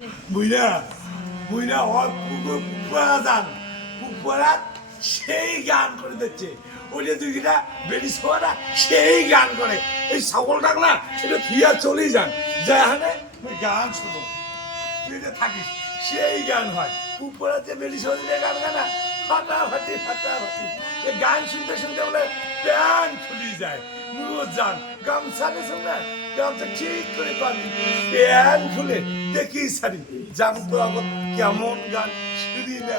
বুঝলা বুঝলা ওর পুকুরা যান পুকুরা সেই গান করে দিচ্ছে ওই যে দুইটা বেরিস না সেই গান করে এই সকল ডাক না সেটা থিয়া চলেই যান যেখানে ওই গান শুনো তুই যে থাকিস সেই গান হয় পুকুরা যে বেরিস গান গানা ফাটাফাটি ফাটাফাটি এই গান শুনতে শুনতে বলে প্যান খুলি যায় মুড়ো যান গামছা নিয়েছেন না গামছা ঠিক করে পাবি প্যান খুলে দেখি সারি জানতো আমার কেমন গান শুনি না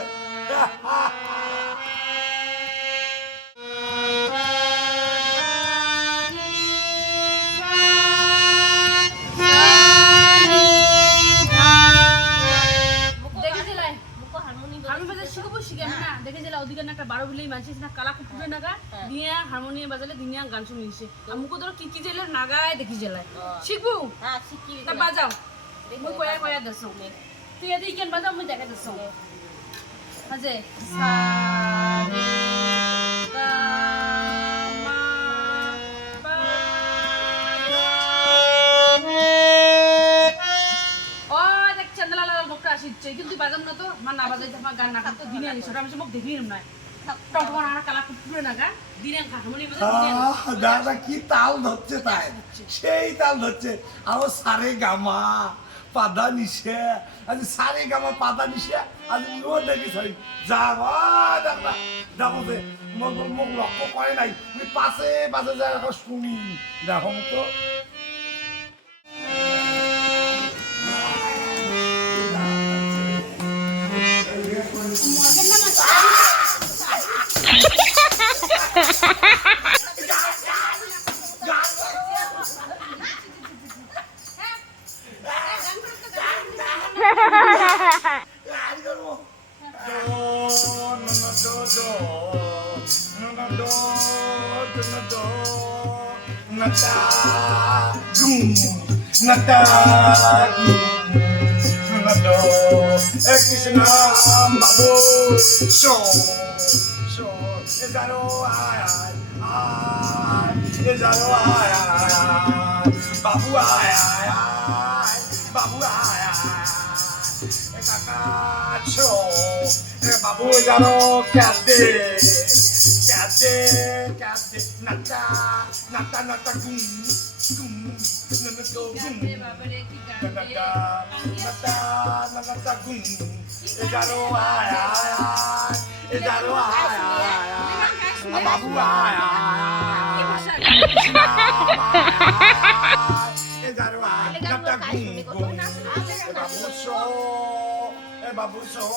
হারমোনিয়াম বাজালে দিনিয়া গান শুনিছে আমুকো ধর কি কি জেলে নাগায় দেখি জেলায় শিখবো হ্যাঁ শিখি তা বাজাও মই কয়া কয়া দছো তুই এদি কেন বাজাও মই দেখা দছো বাজে সা রে গা মা পা ও দেখ চন্দলালা লোকটা আসিছে কিন্তু বাজাম না তো মান না বাজাই আমার গান না তো দিনিয়া নিছরা আমি মোক দেখিলাম না দাদা কি তাল ধরছে তাই সেই তাল ধরছে আরো সারে গামা পাদা নিশে আজ সারে গামা পাদা নিশে আজ ও দেখি সরি যাবা দাদা যাবো মোক লক্ষ্য করে নাই তুমি পাশে পাশে যায় শুনি দেখো তো Krishna Babu So Ezaro ay Ezaro ay Babu ay Babu ay Kakacho Babu Ezaro Kate Nata gum Nata gum Ezaro ay Babu ay Ezaro ay Nata gum Babu so